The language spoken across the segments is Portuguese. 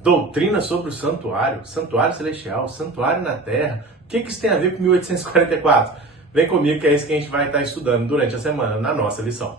Doutrina sobre o santuário, santuário celestial, santuário na terra. O que isso tem a ver com 1844? Vem comigo que é isso que a gente vai estar estudando durante a semana na nossa lição.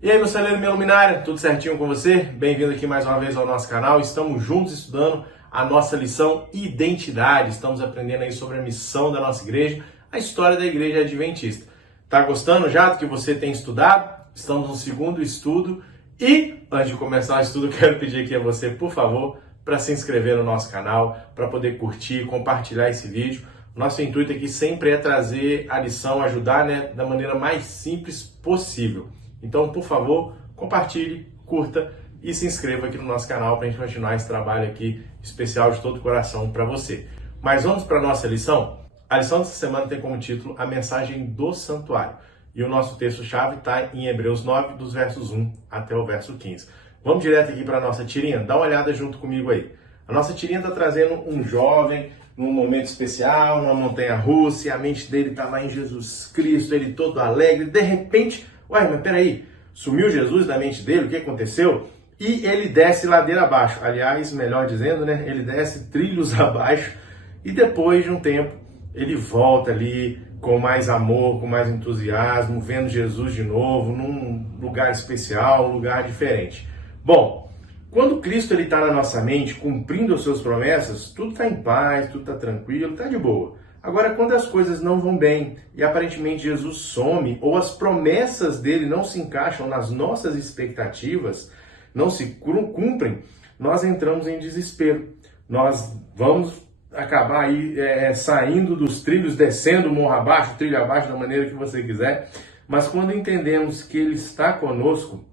E aí, meu celeiro e minha luminária, tudo certinho com você? Bem-vindo aqui mais uma vez ao nosso canal. Estamos juntos estudando a nossa lição Identidade. Estamos aprendendo aí sobre a missão da nossa igreja, a história da igreja adventista. Tá gostando já do que você tem estudado? Estamos no segundo estudo e, antes de começar o estudo, quero pedir aqui a você, por favor, para se inscrever no nosso canal, para poder curtir, compartilhar esse vídeo. Nosso intuito aqui sempre é trazer a lição, ajudar, da maneira mais simples possível. Então, por favor, compartilhe, curta e se inscreva aqui no nosso canal para a gente continuar esse trabalho aqui especial de todo o coração para você. Mas vamos para a nossa lição? A lição dessa semana tem como título A Mensagem do Santuário. E o nosso texto-chave está em Hebreus 9, dos versos 1 até o verso 15. Vamos direto aqui para a nossa tirinha? Dá uma olhada junto comigo aí. A nossa tirinha está trazendo um jovem num momento especial, numa montanha-russa, e a mente dele está lá em Jesus Cristo, ele todo alegre. De repente, mas peraí, sumiu Jesus da mente dele? O que aconteceu? E ele desce ladeira abaixo. Aliás, melhor dizendo, ele desce trilhos abaixo e depois de um tempo ele volta ali com mais amor, com mais entusiasmo, vendo Jesus de novo, num lugar especial, um lugar diferente. Bom, quando Cristo está na nossa mente, cumprindo as suas promessas, tudo está em paz, tudo está tranquilo, está de boa. Agora, quando as coisas não vão bem e aparentemente Jesus some ou as promessas dele não se encaixam nas nossas expectativas, não se cumprem, nós entramos em desespero. Nós vamos acabar aí saindo dos trilhos, descendo o morro abaixo, trilho abaixo, da maneira que você quiser. Mas quando entendemos que Ele está conosco,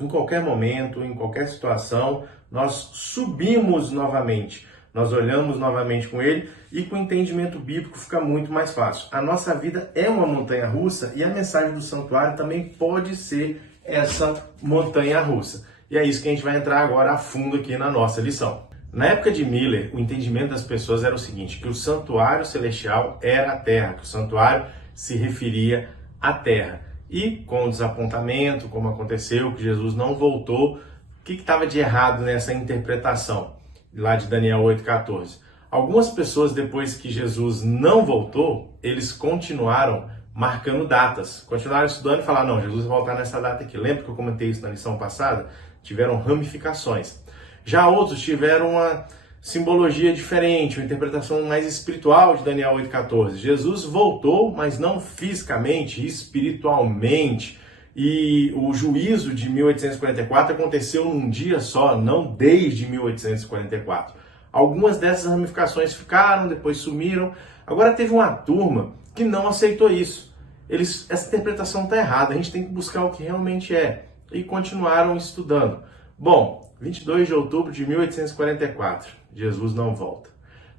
em qualquer momento, em qualquer situação, nós subimos novamente. Nós olhamos novamente com Ele e com o entendimento bíblico fica muito mais fácil. A nossa vida é uma montanha-russa e a mensagem do santuário também pode ser essa montanha-russa. E é isso que a gente vai entrar agora a fundo aqui na nossa lição. Na época de Miller, o entendimento das pessoas era o seguinte, que o santuário celestial era a terra, que o santuário se referia à terra. E com o desapontamento, como aconteceu, que Jesus não voltou, o que estava de errado nessa interpretação? Lá de Daniel 8,14. Algumas pessoas, depois que Jesus não voltou, eles continuaram marcando datas. Continuaram estudando e falaram, não, Jesus vai voltar nessa data aqui. Lembra que eu comentei isso na lição passada? Tiveram ramificações. Já outros tiveram uma simbologia diferente, uma interpretação mais espiritual de Daniel 8,14. Jesus voltou, mas não fisicamente, espiritualmente. E o juízo de 1844 aconteceu num dia só, não desde 1844. Algumas dessas ramificações ficaram, depois sumiram. Agora teve uma turma que não aceitou isso. Essa interpretação está errada, a gente tem que buscar o que realmente é. E continuaram estudando. Bom, 22 de outubro de 1844, Jesus não volta.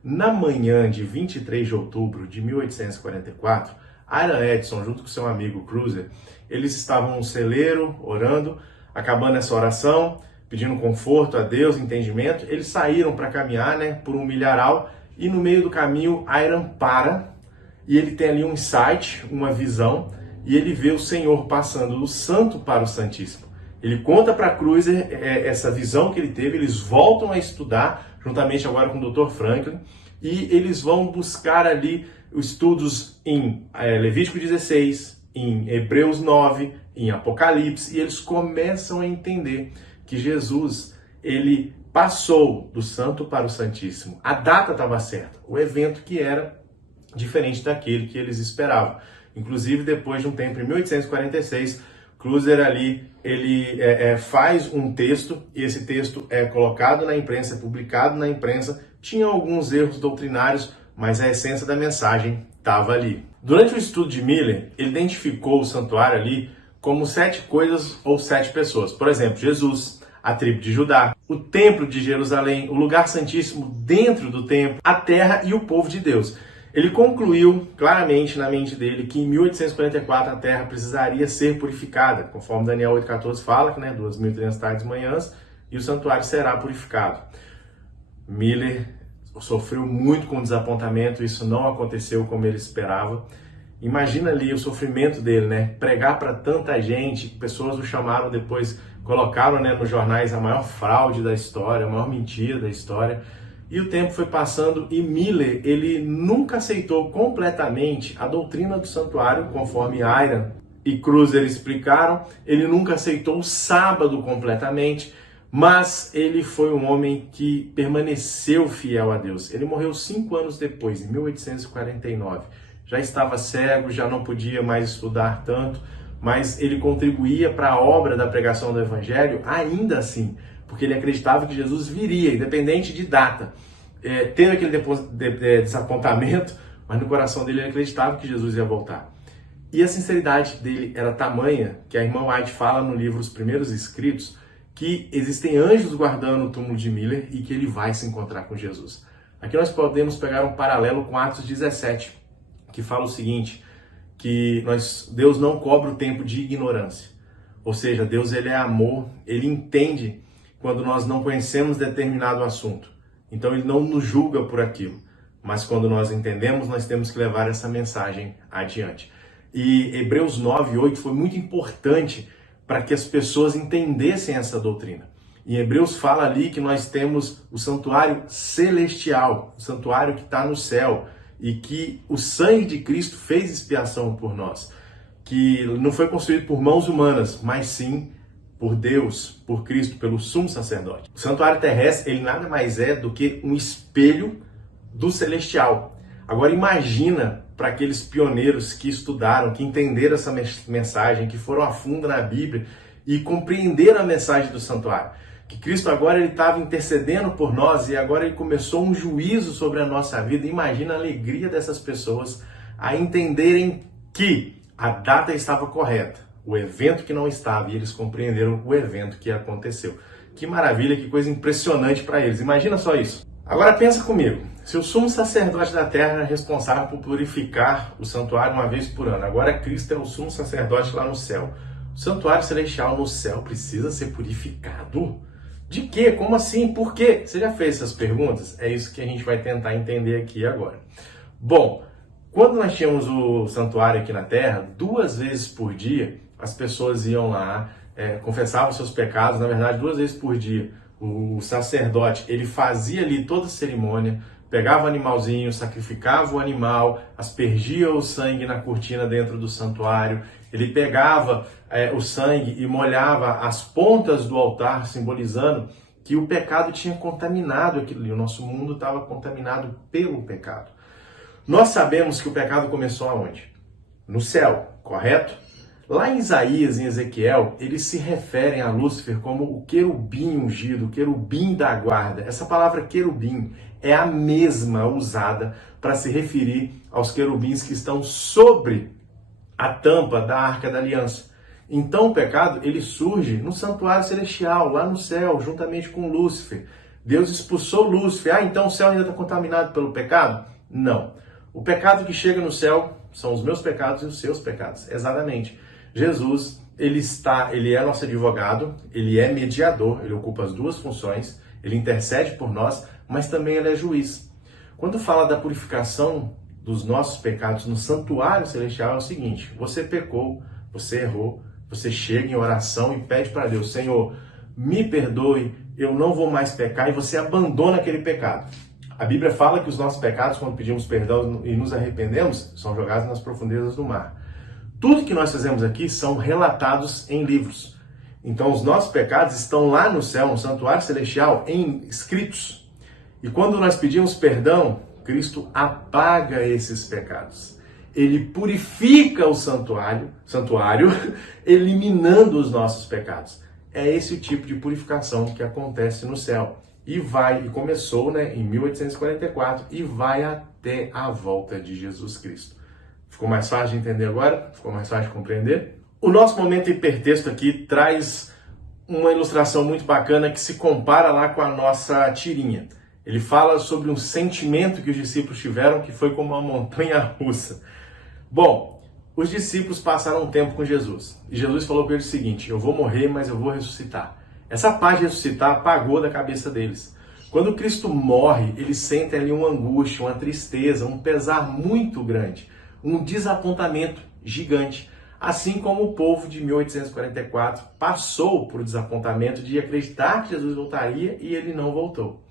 Na manhã de 23 de outubro de 1844, Iron Edson, junto com seu amigo Cruiser, eles estavam no celeiro, orando, acabando essa oração, pedindo conforto a Deus, entendimento. Eles saíram para caminhar por um milharal e no meio do caminho, Iron para e ele tem ali um insight, uma visão, e ele vê o Senhor passando do santo para o santíssimo. Ele conta para Cruiser essa visão que ele teve, eles voltam a estudar, juntamente agora com o Dr. Franklin, e eles vão buscar ali estudos em Levítico 16, em Hebreus 9, em Apocalipse, e eles começam a entender que Jesus, ele passou do santo para o santíssimo. A data estava certa, o evento que era diferente daquele que eles esperavam. Inclusive, depois de um tempo, em 1846, Cruiser ali, ele faz um texto, e esse texto é colocado na imprensa, é publicado na imprensa, tinha alguns erros doutrinários, mas a essência da mensagem estava ali. Durante o estudo de Miller, ele identificou o santuário ali como 7 coisas ou 7 pessoas. Por exemplo, Jesus, a tribo de Judá, o templo de Jerusalém, o lugar santíssimo dentro do templo, a terra e o povo de Deus. Ele concluiu claramente na mente dele que em 1844 a terra precisaria ser purificada, conforme Daniel 8,14 fala, que 2.300 tardes e manhãs, e o santuário será purificado. Miller sofreu muito com desapontamento, isso não aconteceu como ele esperava. Imagina ali o sofrimento dele, né? Pregar para tanta gente, pessoas o chamaram depois, colocaram, né, nos jornais a maior fraude da história, a maior mentira da história. E o tempo foi passando e Miller, ele nunca aceitou completamente a doutrina do santuário, conforme Ayran e Kruzer explicaram. Ele nunca aceitou o sábado completamente, mas ele foi um homem que permaneceu fiel a Deus. Ele morreu 5 anos depois, em 1849. Já estava cego, já não podia mais estudar tanto, mas ele contribuía para a obra da pregação do Evangelho ainda assim, porque ele acreditava que Jesus viria, independente de data. Teve aquele desapontamento, mas no coração dele ele acreditava que Jesus ia voltar. E a sinceridade dele era tamanha, que a irmã White fala no livro Os Primeiros Escritos, que existem anjos guardando o túmulo de Miller e que ele vai se encontrar com Jesus. Aqui nós podemos pegar um paralelo com Atos 17, que fala o seguinte, que Deus não cobra o tempo de ignorância. Ou seja, Deus ele é amor, ele entende quando nós não conhecemos determinado assunto. Então ele não nos julga por aquilo. Mas quando nós entendemos, nós temos que levar essa mensagem adiante. E Hebreus 9:8 foi muito importante para que as pessoas entendessem essa doutrina. Em Hebreus fala ali que nós temos o santuário celestial, o santuário que está no céu, e que o sangue de Cristo fez expiação por nós, que não foi construído por mãos humanas, mas sim por Deus, por Cristo, pelo sumo sacerdote. O santuário terrestre, ele nada mais é do que um espelho do celestial. Agora imagina para aqueles pioneiros que estudaram, que entenderam essa mensagem, que foram a fundo na Bíblia e compreenderam a mensagem do santuário. Que Cristo agora ele estava intercedendo por nós e agora ele começou um juízo sobre a nossa vida. Imagina a alegria dessas pessoas a entenderem que a data estava correta, o evento que não estava, e eles compreenderam o evento que aconteceu. Que maravilha, que coisa impressionante para eles. Imagina só isso. Agora pensa comigo, se o sumo sacerdote da terra era responsável por purificar o santuário uma vez por ano, agora Cristo é o sumo sacerdote lá no céu. O santuário celestial no céu precisa ser purificado? De quê? Como assim? Por quê? Você já fez essas perguntas? É isso que a gente vai tentar entender aqui agora. Bom, quando nós tínhamos o santuário aqui na Terra, 2 vezes por dia, as pessoas iam lá, confessavam seus pecados, na verdade 2 vezes por dia. O sacerdote, ele fazia ali toda a cerimônia, pegava o animalzinho, sacrificava o animal, aspergia o sangue na cortina dentro do santuário, ele pegava o sangue e molhava as pontas do altar, simbolizando que o pecado tinha contaminado aquilo ali, o nosso mundo estava contaminado pelo pecado. Nós sabemos que o pecado começou aonde? No céu, correto? Lá em Isaías, em Ezequiel, eles se referem a Lúcifer como o querubim ungido, o querubim da guarda. Essa palavra querubim é a mesma usada para se referir aos querubins que estão sobre a tampa da Arca da Aliança. Então o pecado ele surge no santuário celestial, lá no céu, juntamente com Lúcifer. Deus expulsou Lúcifer. Então o céu ainda está contaminado pelo pecado? Não. O pecado que chega no céu são os meus pecados e os seus pecados. Exatamente. Jesus, ele é nosso advogado, ele é mediador, ele ocupa as 2 funções, ele intercede por nós, mas também ele é juiz. Quando fala da purificação dos nossos pecados no santuário celestial é o seguinte: você pecou, você errou, você chega em oração e pede para Deus, Senhor, me perdoe, eu não vou mais pecar, e você abandona aquele pecado. A Bíblia fala que os nossos pecados, quando pedimos perdão e nos arrependemos, são jogados nas profundezas do mar. Tudo que nós fazemos aqui são relatados em livros. Então os nossos pecados estão lá no céu, no santuário celestial, escritos. E quando nós pedimos perdão, Cristo apaga esses pecados. Ele purifica o santuário, eliminando os nossos pecados. É esse o tipo de purificação que acontece no céu. E começou em 1844 e vai até a volta de Jesus Cristo. Ficou mais fácil de entender agora? Ficou mais fácil de compreender? O nosso momento hipertexto aqui traz uma ilustração muito bacana que se compara lá com a nossa tirinha. Ele fala sobre um sentimento que os discípulos tiveram que foi como uma montanha-russa. Bom, os discípulos passaram um tempo com Jesus. E Jesus falou para eles o seguinte: eu vou morrer, mas eu vou ressuscitar. Essa parte de ressuscitar apagou da cabeça deles. Quando Cristo morre, eles sentem ali uma angústia, uma tristeza, um pesar muito grande. um desapontamento gigante. Assim como o povo de 1844 passou por desapontamento de acreditar que Jesus voltaria e ele não voltou.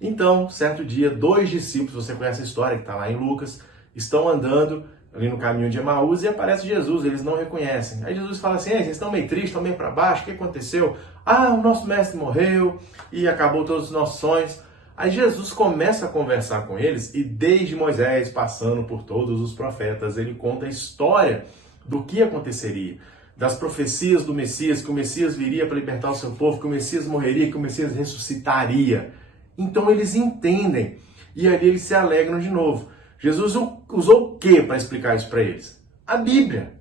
Então, certo dia, 2 discípulos, você conhece a história que está lá em Lucas, estão andando ali no caminho de Emaús e aparece Jesus, eles não reconhecem. Aí Jesus fala assim, vocês estão meio tristes, estão meio para baixo, o que aconteceu? O nosso mestre morreu e acabou todos os nossos sonhos. Aí Jesus começa a conversar com eles e desde Moisés, passando por todos os profetas, ele conta a história do que aconteceria, das profecias do Messias, que o Messias viria para libertar o seu povo, que o Messias morreria, que o Messias ressuscitaria. Então eles entendem e ali eles se alegram de novo. Jesus usou o que para explicar isso para eles? A Bíblia.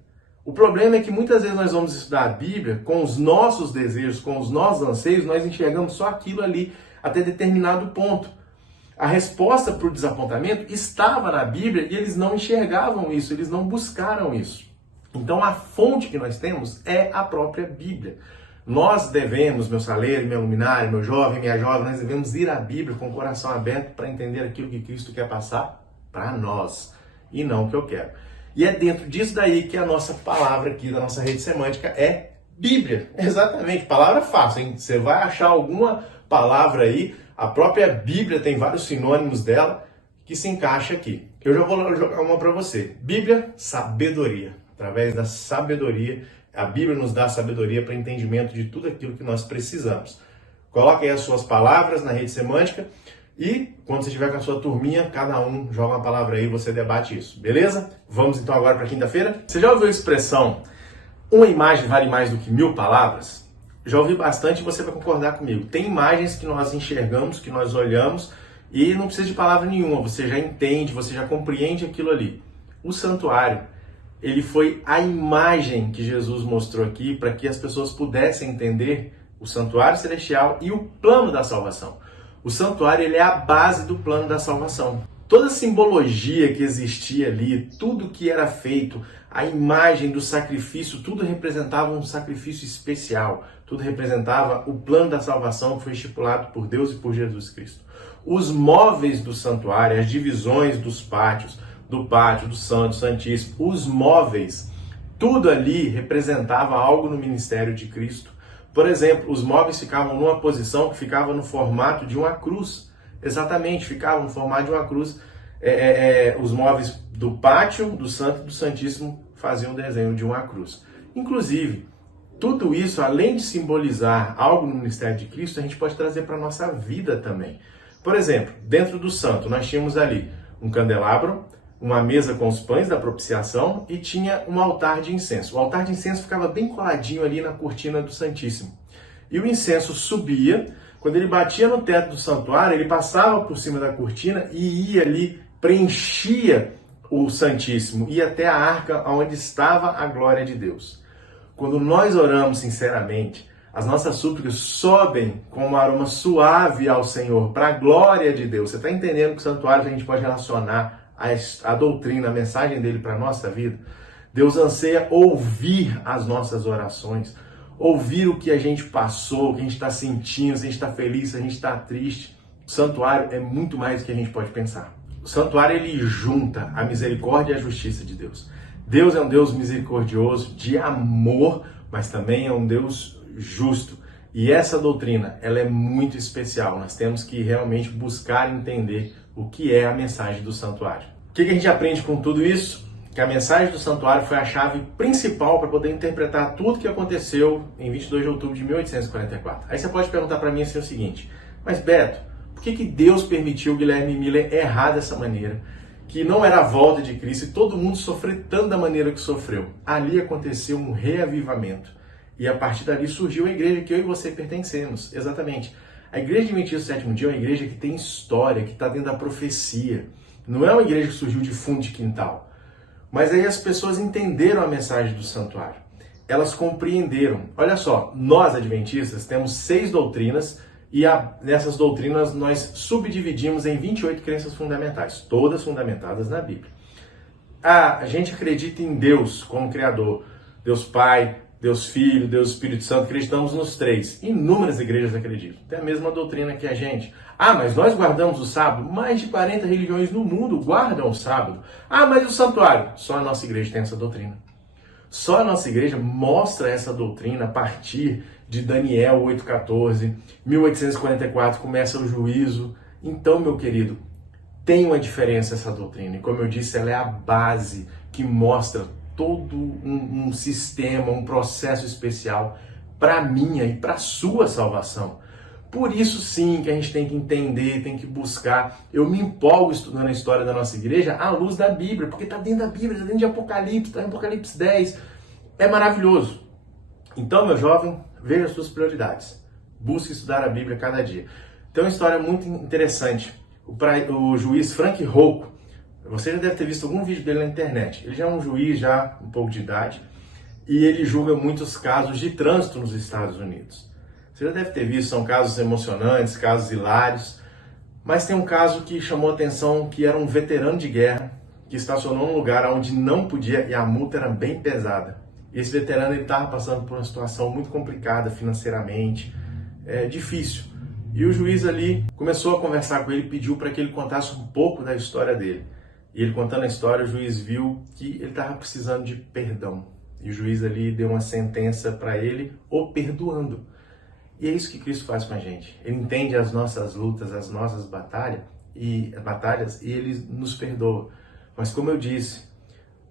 O problema é que muitas vezes nós vamos estudar a Bíblia com os nossos desejos, com os nossos anseios, nós enxergamos só aquilo ali até determinado ponto. A resposta para o desapontamento estava na Bíblia e eles não enxergavam isso, eles não buscaram isso. Então a fonte que nós temos é a própria Bíblia. Nós devemos, meu saleiro, meu luminário, meu jovem, minha jovem, nós devemos ir à Bíblia com o coração aberto para entender aquilo que Cristo quer passar para nós e não o que eu quero. E é dentro disso daí que a nossa palavra aqui da nossa rede semântica é Bíblia. Exatamente, palavra fácil, hein? Você vai achar alguma palavra aí, a própria Bíblia tem vários sinônimos dela que se encaixa aqui. Eu já vou jogar uma para você. Bíblia, sabedoria. Através da sabedoria, a Bíblia nos dá sabedoria para entendimento de tudo aquilo que nós precisamos. Coloque aí as suas palavras na rede semântica e quando você estiver com a sua turminha, cada um joga uma palavra aí e você debate isso, beleza? Vamos então agora para quinta-feira? Você já ouviu a expressão, uma imagem vale mais do que 1000 palavras? Já ouvi bastante e você vai concordar comigo. Tem imagens que nós enxergamos, que nós olhamos e não precisa de palavra nenhuma, você já entende, você já compreende aquilo ali. O santuário, ele foi a imagem que Jesus mostrou aqui para que as pessoas pudessem entender o santuário celestial e o plano da salvação. O santuário, ele é a base do plano da salvação. Toda a simbologia que existia ali, tudo que era feito, a imagem do sacrifício, tudo representava um sacrifício especial. Tudo representava o plano da salvação que foi estipulado por Deus e por Jesus Cristo. Os móveis do santuário, as divisões dos pátios, do pátio, do santo, santíssimo, os móveis, tudo ali representava algo no ministério de Cristo. Por exemplo, os móveis ficavam numa posição que ficava no formato de uma cruz. Exatamente, ficavam no formato de uma cruz. Os móveis do pátio, do santo e do santíssimo faziam o desenho de uma cruz. Inclusive, tudo isso, além de simbolizar algo no ministério de Cristo, a gente pode trazer para a nossa vida também. Por exemplo, dentro do santo, nós tínhamos ali um candelabro, uma mesa com os pães da propiciação e tinha um altar de incenso. O altar de incenso ficava bem coladinho ali na cortina do Santíssimo. E o incenso subia, quando ele batia no teto do santuário, ele passava por cima da cortina e ia ali, preenchia o Santíssimo, ia até a arca onde estava a glória de Deus. Quando nós oramos sinceramente, as nossas súplicas sobem com um aroma suave ao Senhor, para a glória de Deus. Você está entendendo que o santuário a gente pode relacionar a doutrina, a mensagem dele para a nossa vida? Deus anseia ouvir as nossas orações, ouvir o que a gente passou, o que a gente está sentindo, se a gente está feliz, se a gente está triste. O santuário é muito mais do que a gente pode pensar. O santuário, ele junta a misericórdia e a justiça de Deus. Deus é um Deus misericordioso, de amor, mas também é um Deus justo. E essa doutrina, ela é muito especial. Nós temos que realmente buscar entender o que é a mensagem do santuário. O que a gente aprende com tudo isso? Que a mensagem do santuário foi a chave principal para poder interpretar tudo que aconteceu em 22 de outubro de 1844. Aí você pode perguntar para mim assim o seguinte, mas Beto, por que Deus permitiu Guilherme Miller errar dessa maneira? Que não era a volta de Cristo e todo mundo sofrer tanto da maneira que sofreu. Ali aconteceu um reavivamento. E a partir dali surgiu a igreja que eu e você pertencemos. Exatamente. A igreja Adventista do Sétimo Dia é uma igreja que tem história, que está dentro da profecia. Não é uma igreja que surgiu de fundo de quintal. Mas aí as pessoas entenderam a mensagem do santuário. Elas compreenderam. Olha só, nós adventistas temos 6 doutrinas e nessas doutrinas nós subdividimos em 28 crenças fundamentais, todas fundamentadas na Bíblia. A gente acredita em Deus como Criador, Deus Pai, Deus Filho, Deus Espírito Santo, acreditamos nos três. Inúmeras igrejas acreditam. Tem a mesma doutrina que a gente. Ah, mas nós guardamos o sábado? Mais de 40 religiões no mundo guardam o sábado. Ah, mas o santuário? Só a nossa igreja tem essa doutrina. Só a nossa igreja mostra essa doutrina a partir de Daniel 8,14, 1844 começa o juízo. Então, meu querido, tem uma diferença essa doutrina. E como eu disse, ela é a base que mostra todo um sistema, um processo especial para a minha e para a sua salvação. Por isso sim que a gente tem que entender, tem que buscar. Eu me empolgo estudando a história da nossa igreja à luz da Bíblia, porque está dentro da Bíblia, está dentro de Apocalipse, está em Apocalipse 10. É maravilhoso. Então, meu jovem, veja as suas prioridades. Busque estudar a Bíblia cada dia. Tem uma história muito interessante. O juiz Frank Rocco, você já deve ter visto algum vídeo dele na internet. Ele já é um juiz, já um pouco de idade, e ele julga muitos casos de trânsito nos Estados Unidos. Você já deve ter visto, são casos emocionantes, casos hilários, mas tem um caso que chamou a atenção, que era um veterano de guerra, que estacionou num lugar onde não podia e a multa era bem pesada. Esse veterano estava passando por uma situação muito complicada financeiramente, difícil. E o juiz ali começou a conversar com ele, pediu para que ele contasse um pouco da história dele. E ele contando a história, o juiz viu que ele estava precisando de perdão. E o juiz ali deu uma sentença para ele, o perdoando. E é isso que Cristo faz com a gente. Ele entende as nossas lutas, as nossas batalhas, e ele nos perdoa. Mas como eu disse,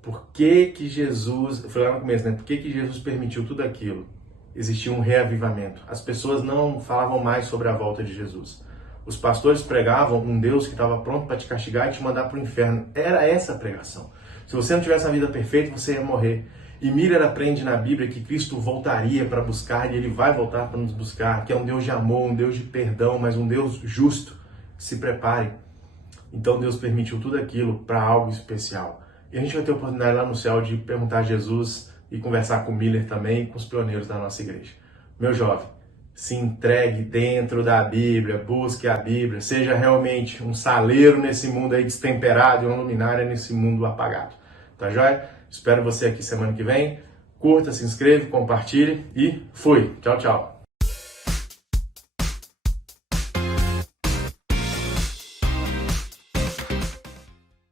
por que Jesus, eu falei lá no começo, né? Por que Jesus permitiu tudo aquilo? Existia um reavivamento. As pessoas não falavam mais sobre a volta de Jesus. Os pastores pregavam um Deus que estava pronto para te castigar e te mandar para o inferno. Era essa a pregação. Se você não tivesse uma vida perfeita, você ia morrer. E Miller aprende na Bíblia que Cristo voltaria para buscar, e Ele vai voltar para nos buscar, que é um Deus de amor, um Deus de perdão, mas um Deus justo. Se prepare. Então Deus permitiu tudo aquilo para algo especial. E a gente vai ter a oportunidade lá no céu de perguntar a Jesus e conversar com o Miller também e com os pioneiros da nossa igreja. Meu jovem, se entregue dentro da Bíblia, busque a Bíblia, seja realmente um saleiro nesse mundo aí destemperado e uma luminária nesse mundo apagado. Tá joia? Espero você aqui semana que vem. Curta, se inscreva, compartilhe e fui. Tchau, tchau.